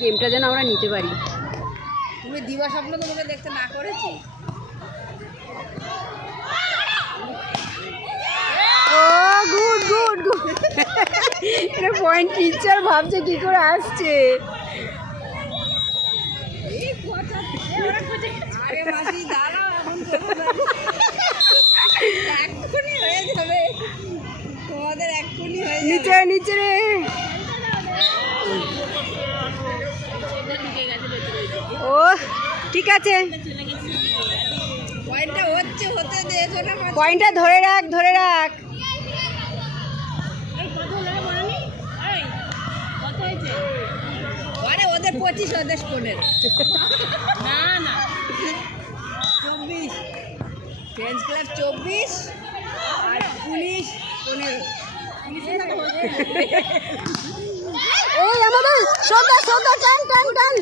গেমটা যেন আমরা নিতে পারি। তুমি দিবা স্বপ্ন তোমাকে দেখতে না করেছি। ও গুড গুড গুড, এটা পয়েন্ট টিচার ভাবছে কি করে আসছে। আরে মাসি দাঁড়াও, এখন এক্ষুনি হয়ে যাবে, তোমাদের এক্ষুনি হয়ে যাবে। নিচে নিচে রে। ও ঠিক আছে, পয়েন্টটা হচ্ছে, হতে দিয়েছো না? পয়েন্টটা ধরে রাখ ধরে রাখ। আরে ওদের 25, ওদের 15। না না 24, ফ্রেন্ডস ক্লাব 24 আর পুলিশ 15। এই আমাদের সদা সদা টান টান টান।